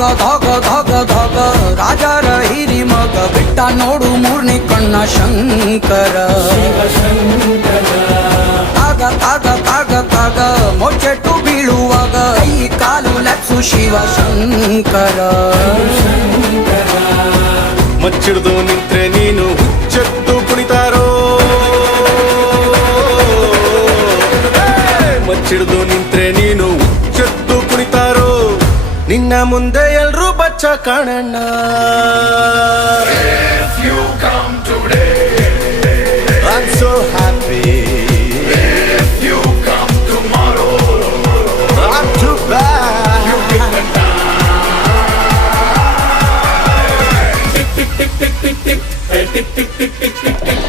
ಧಗ ಧಗ ಧಗ ಧಗ ರಾಜರ ಹಿರಿ ಮಗ ಬಿಟ್ಟ ನೋಡು ಮೂರ್ನಿ ಕಣ್ಣ ಶಂಕರ ತಾಗ ತಾಗ ತಾಗ ತಾಗ ಮೊಚ್ಚೆಟ್ಟು ಬೀಳುವಾಗ ಕೈ ಕಾಲು ಲೆಪ್ಸು ಶಿವ ಶಂಕರ ಮಚ್ಚಿಡ್ದು ನಿಂತ್ರೆ ನೀನು ಹುಚ್ಚೆತ್ತು ಕುಣಿತಾರೋ ಮಚ್ಚಿಡ್ದು ನಿಂತ್ರೆ ನೀನು ಹುಚ್ಚೆತ್ತು ಕುಣಿತಾರೋ ನಿನ್ನ ಮುಂದೆ ಎಲ್ರೂ ಬಚ್ಚ ಕಾಣಣ್ಣ I'm so happy If you come tomorrow, I'm too bad tick tick tick tick tick tick, hey tick tick tick tick tick tick.